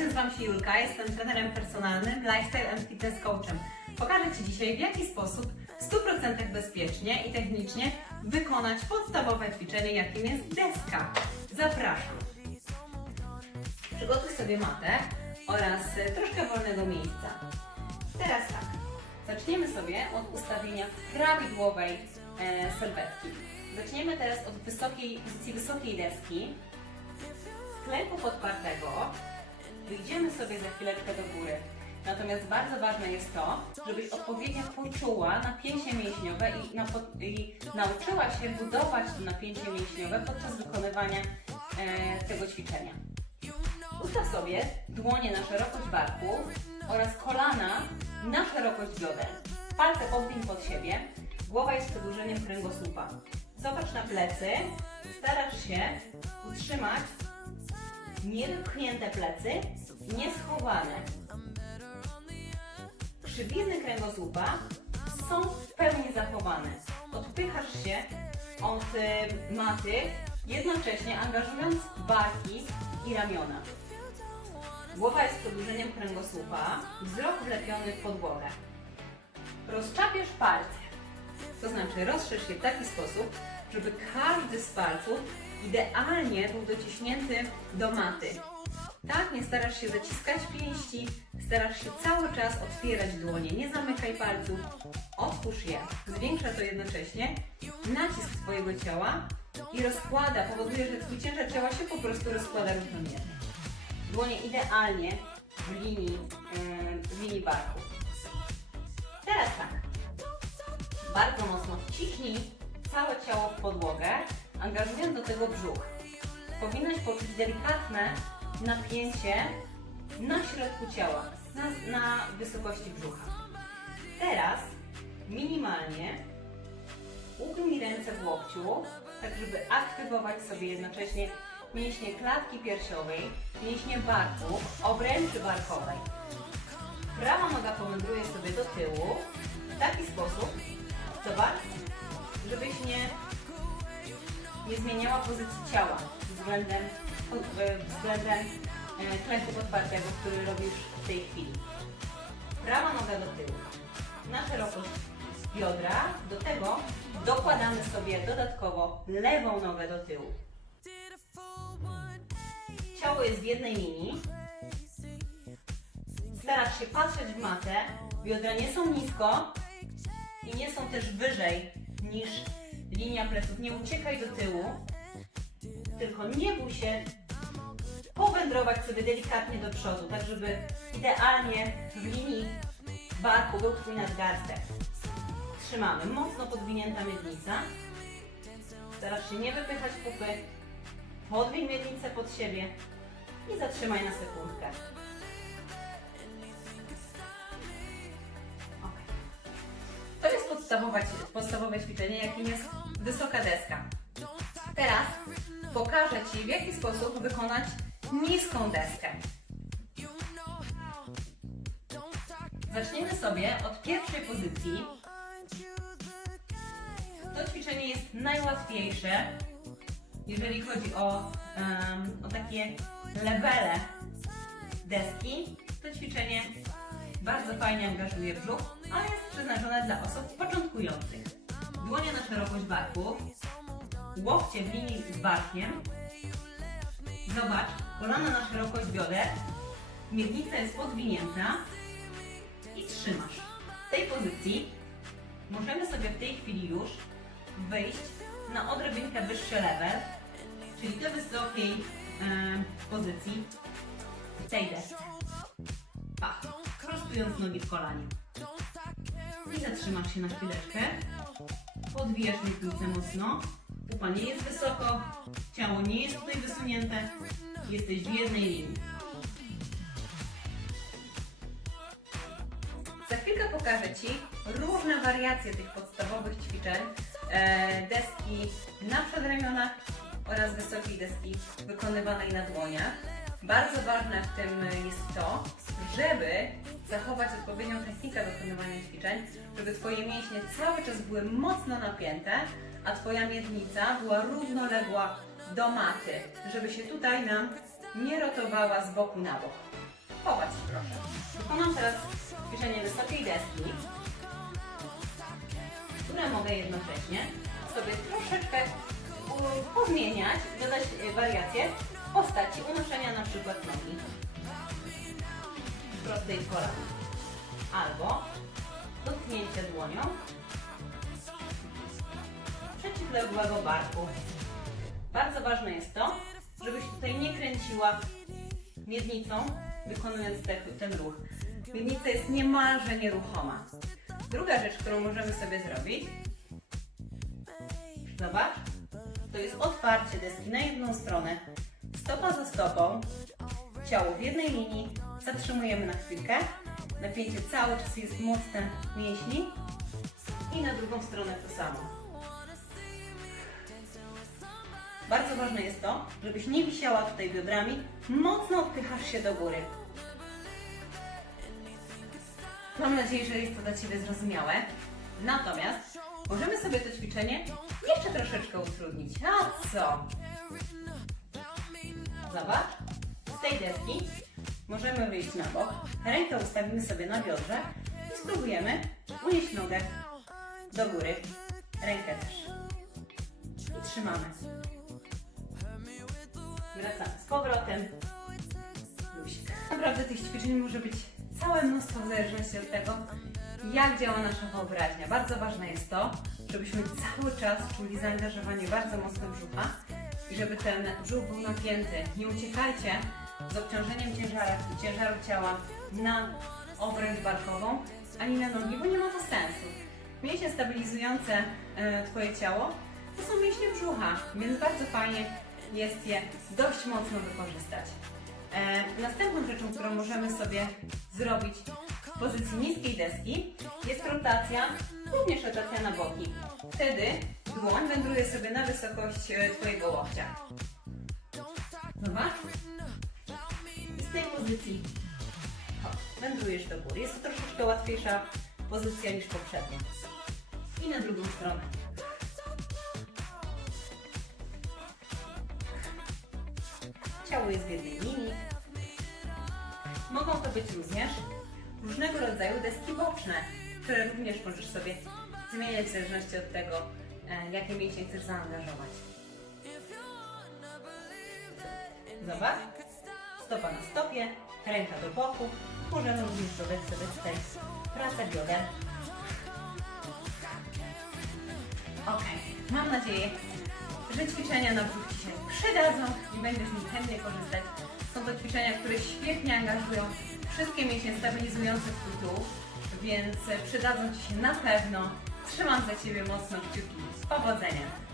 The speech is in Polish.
nazywam się Julka, jestem trenerem personalnym, lifestyle and fitness coachem. Pokażę Ci dzisiaj, w jaki sposób w 100% bezpiecznie i technicznie wykonać podstawowe ćwiczenie, jakim jest deska. Zapraszam. Przygotuj sobie matę oraz troszkę wolnego miejsca. Teraz tak, zaczniemy sobie od ustawienia prawidłowej e, sylwetki. Zaczniemy teraz od wysokiej, pozycji wysokiej deski, sklepu podpartego, wyjdziemy sobie za chwileczkę do góry. Natomiast bardzo ważne jest to, żebyś odpowiednio poczuła napięcie mięśniowe i, napo- i nauczyła się budować to napięcie mięśniowe podczas wykonywania e, tego ćwiczenia. Ustaw sobie dłonie na szerokość barku oraz kolana na szerokość bioder. Palce podwiń pod siebie, głowa jest przedłużeniem kręgosłupa. Zobacz na plecy, starasz się utrzymać niewypchnięte plecy, nie schowane. Krzywizny kręgosłupa są w pełni zachowane. Odpychasz się od y, maty, jednocześnie angażując barki i ramiona. Głowa jest przedłużeniem kręgosłupa, wzrok wlepiony w podłogę. Rozczapiesz palce, to znaczy rozszerz je w taki sposób, żeby każdy z palców idealnie był dociśnięty do maty. Tak, nie starasz się zaciskać pięści, starasz się cały czas otwierać dłonie, nie zamykaj palców, otwórz je. Zwiększa to jednocześnie nacisk Twojego ciała i rozkłada, powoduje, że Twój ciężar ciała się po prostu rozkłada równomiernie. Dłonie idealnie w linii, w linii barku. Teraz tak. Bardzo mocno wciśnij całe ciało w podłogę, angażując do tego brzuch. Powinnaś poczuć delikatne napięcie na środku ciała, na, na wysokości brzucha. Teraz minimalnie ugnij ręce w łokciu, tak żeby aktywować sobie jednocześnie mięśnie klatki piersiowej, mięśnie barku, obręczy barkowej. Prawa noga powędruje sobie do tyłu w taki sposób, zobacz, żebyś nie, nie zmieniała pozycji ciała względem, względem e, klęku podpartego, który robisz w tej chwili. Prawa noga do tyłu, na szerokość biodra, do tego dokładamy sobie dodatkowo lewą nogę do tyłu. Ciało jest w jednej linii. Starasz się patrzeć w matę. Biodra nie są nisko i nie są też wyżej niż linia pleców. Nie uciekaj do tyłu, tylko nie bój się powędrować sobie delikatnie do przodu, tak żeby idealnie w linii barku był Twój nadgarstek. Trzymamy. Mocno podwinięta miednica. Starasz się nie wypychać pupy. Podwij miednicę pod siebie i zatrzymaj na sekundkę. To jest podstawowe, podstawowe ćwiczenie, jakim jest wysoka deska. Teraz pokażę Ci, w jaki sposób wykonać niską deskę. Zaczniemy sobie od pierwszej pozycji. To ćwiczenie jest najłatwiejsze, jeżeli chodzi o, em, o takie levele deski. To ćwiczenie bardzo fajnie angażuje brzuch, ale jest przeznaczone dla osób początkujących. Dłonie na szerokość barku, łokcie w linii z barkiem. Zobacz, kolana na szerokość bioder, miednica jest podwinięta i trzymasz. W tej pozycji możemy sobie w tej chwili już wyjść na odrobinkę wyższy level, czyli do wysokiej e, pozycji w tej desce. Pach, prostując nogi w kolanie. I zatrzymasz się na chwileczkę. Podwijasz miednicę mocno. Pupa nie jest wysoko, ciało nie jest tutaj wysunięte. Jesteś w jednej linii. Za chwilkę pokażę Ci różne wariacje tych podstawowych ćwiczeń e, deski na przedramionach oraz wysokiej deski wykonywanej na dłoniach. Bardzo ważne w tym jest to, żeby zachować odpowiednią technikę wykonywania ćwiczeń, żeby Twoje mięśnie cały czas były mocno napięte, a Twoja miednica była równoległa do maty, żeby się tutaj nam nie rotowała z boku na bok. Popatrz proszę. Wykonam teraz ćwiczenie wysokiej deski, które mogę jednocześnie sobie troszeczkę u- pozmieniać, dodać e, wariacje w postaci unoszenia na przykład nogi prostej kolana albo dotknięcie dłonią przeciwległego barku. Bardzo ważne jest to, żebyś tutaj nie kręciła miednicą, wykonując te, ten ruch. Miednica jest niemalże nieruchoma. Druga rzecz, którą możemy sobie zrobić, zobacz, to jest otwarcie deski na jedną stronę, stopa za stopą, ciało w jednej linii, zatrzymujemy na chwilkę, napięcie cały czas jest mocne mięśni i na drugą stronę to samo. Bardzo ważne jest to, żebyś nie wisiała tutaj biodrami, mocno odpychasz się do góry. Mam nadzieję, że jest to dla Ciebie zrozumiałe. Natomiast możemy sobie to ćwiczenie jeszcze troszeczkę utrudnić. A co? Zobacz, z tej deski możemy wyjść na bok, rękę ustawimy sobie na biodrze i spróbujemy unieść nogę do góry, rękę też. I trzymamy. Wracamy z powrotem. Lusik. Naprawdę tych ćwiczeń może być całe mnóstwo w zależności od tego, jak działa nasza wyobraźnia. Bardzo ważne jest to, żebyśmy cały czas czuli zaangażowanie bardzo mocno brzucha i żeby ten brzuch był napięty. Nie uciekajcie z obciążeniem ciężaru, ciężaru ciała na obręcz barkową ani na nogi, bo nie ma to sensu. Mięśnie stabilizujące e, Twoje ciało to są mięśnie brzucha, więc bardzo fajnie jest je dość mocno wykorzystać. E, następną rzeczą, którą możemy sobie zrobić w pozycji niskiej deski jest rotacja, również rotacja na boki. Wtedy dłoń wędruje sobie na wysokość e, Twojego łokcia. Zobacz. Z tej pozycji wędrujesz do góry. Jest to troszeczkę łatwiejsza pozycja niż poprzednia. I na drugą stronę. Ciało jest w jednej linii. Mogą to być również różnego rodzaju deski boczne, które również możesz sobie zmieniać w zależności od tego, e, jakie mięśnie chcesz zaangażować. Zobacz. Stopa na stopie, ręka do boku. Możemy również dodać sobie tutaj pracę bioder. Ok, mam nadzieję, że ćwiczenia na brzuch Ci się przydadzą i będziesz z nich chętnie korzystać. Są to ćwiczenia, które świetnie angażują wszystkie mięśnie stabilizujące Twój tułów, więc przydadzą Ci się na pewno. Trzymam za Ciebie mocno kciuki. Powodzenia!